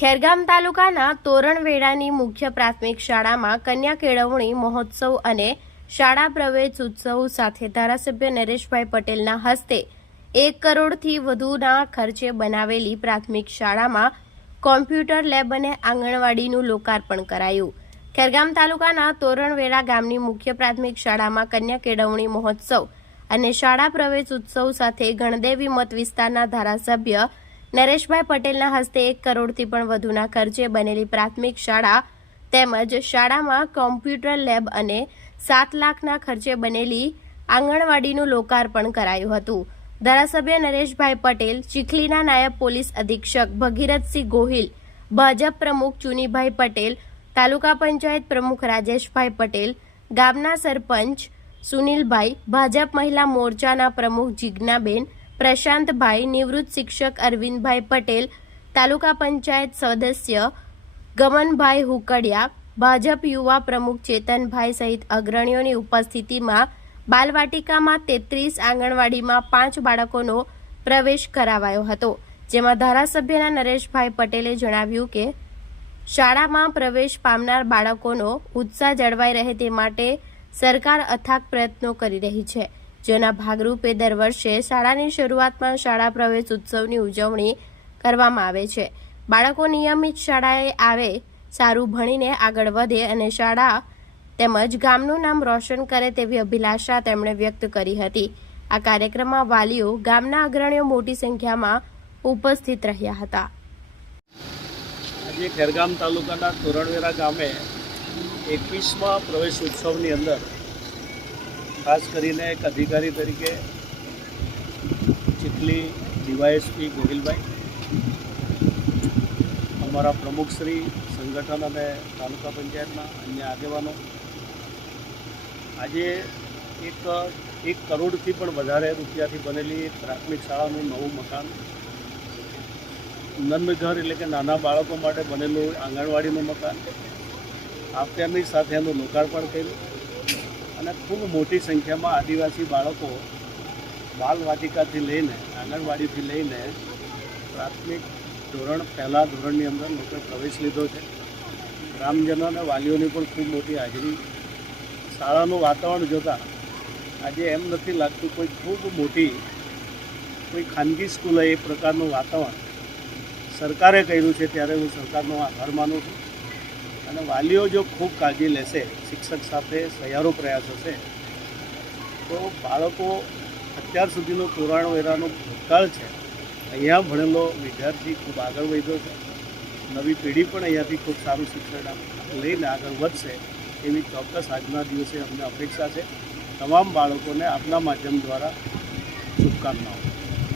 ખેરગામ તાલુકાના તોરણવેડાની મુખ્ય પ્રાથમિક શાળામાં કન્યા કેળવણી મહોત્સવ અને શાળા પ્રવેશ ઉત્સવ સાથે ધારાસભ્ય નરેશભાઈ પટેલના હસ્તે એક કરોડથી વધુના ખર્ચે બનાવેલી પ્રાથમિક શાળામાં કોમ્પ્યુટર લેબ અને આંગણવાડીનું લોકાર્પણ કરાયું. ખેરગામ તાલુકાના તોરણવેડા ગામની મુખ્ય પ્રાથમિક શાળામાં કન્યા કેળવણી મહોત્સવ અને શાળા પ્રવેશ ઉત્સવ સાથે ગણદેવી મત વિસ્તારના ધારાસભ્ય નરેશભાઈ પટેલના હસ્તે એક કરોડથી પણ વધુના ખર્ચે બનેલી પ્રાથમિક શાળા તેમજ શાળામાં કોમ્પ્યુટર લેબ અને સાત લાખના ખર્ચે બનેલી આંગણવાડીનું લોકાર્પણ કરાયું હતું. ધારાસભ્ય નરેશભાઈ પટેલ, ચીખલીના નાયબ પોલીસ અધિક્ષક ભગીરથસિંહ ગોહિલ, ભાજપ પ્રમુખ ચુનીભાઈ પટેલ, તાલુકા પંચાયત પ્રમુખ રાજેશભાઈ પટેલ, ગામના સરપંચ સુનિલભાઈ, ભાજપ મહિલા મોરચાના પ્રમુખ જીજ્ઞાબેન પ્રશાંતભાઈ, નિવૃત્ત શિક્ષક અરવિંદભાઈ પટેલ, તાલુકા પંચાયત સદસ્ય ગમનભાઈ હુકડિયા, ભાજપ યુવા પ્રમુખ ચેતનભાઈ સહિત અગ્રણીઓની ઉપસ્થિતિમાં બાલવાટિકામાં તેત્રીસ, આંગણવાડીમાં પાંચ બાળકોનો પ્રવેશ કરાવાયો હતો. જેમાં ધારાસભ્યના નરેશભાઈ પટેલે જણાવ્યું કે, શાળામાં પ્રવેશ પામનાર બાળકોનો ઉત્સાહ જળવાઈ રહે તે માટે સરકાર અથાગ પ્રયત્નો કરી રહી છે. જેના ભાગરૂપે દર વર્ષે શાળાની શરૂઆતમાં શાળા પ્રવેશ ઉત્સવની ઉજવણી કરવામાં આવે છે. બાળકો નિયમિત શાળાએ આવે, સારું ભણીને આગળ વધે અને શાળા તેમજ ગામનું નામ રોશન કરે તેવી અભિલાષા તેમણે વ્યક્ત કરી હતી. આ કાર્યક્રમમાં વાલીઓ ગામના અગ્રણીઓ મોટી સંખ્યામાં ઉપસ્થિત રહ્યા હતા. આજે ખેરગામ તાલુકાના તોરણવેરા ગામે એકવીસમાં પ્રવેશ ઉત્સવની અંદર ખાસ કરીને એક અધિકારી તરીકે ચીખલી ડીવાયએસપી ગોહિલભાઈ, અમારા પ્રમુખશ્રી સંગઠન અને તાલુકા પંચાયતના અન્ય આગેવાનો. આજે એક એક કરોડથી પણ વધારે રૂપિયાથી બનેલી પ્રાથમિક શાળાનું નવું મકાન, નંદઘર એટલે કે નાના બાળકો માટે બનેલું આંગણવાડીનું મકાન, આપત્યાની સાથે એનું લોકાર્પણ કર્યું. અને ખૂબ મોટી સંખ્યામાં આદિવાસી બાળકો બાલવાટિકાથી લઈને, આંગણવાડીથી લઈને પ્રાથમિક ધોરણ, પહેલાં ધોરણની અંદર લોકોએ પ્રવેશ લીધો છે. ગ્રામજનો અને વાલીઓની પણ ખૂબ મોટી હાજરી. શાળાનું વાતાવરણ જોતાં આજે એમ નથી લાગતું કોઈ ખૂબ મોટી, કોઈ ખાનગી સ્કૂલે એ પ્રકારનું વાતાવરણ સરકારે કર્યું છે, ત્યારે હું સરકારનો આભાર માનું છું. અને વાલીઓ જો ખૂબ કાળજી લેશે, શિક્ષક સાથે સહિયારો પ્રયાસ હશે, તો બાળકો અત્યાર સુધીનો પુરાણ વેરાનો ભૂતકાળ છે. અહીંયા ભણેલો વિદ્યાર્થી ખૂબ આગળ વધ્યો છે. નવી પેઢી પણ અહીંયાથી ખૂબ સારું શિક્ષણ લઈને આગળ વધશે એવી ચોક્કસ આજના દિવસે અમને અપેક્ષા છે. તમામ બાળકોને આપના માધ્યમ દ્વારા શુભકામનાઓ.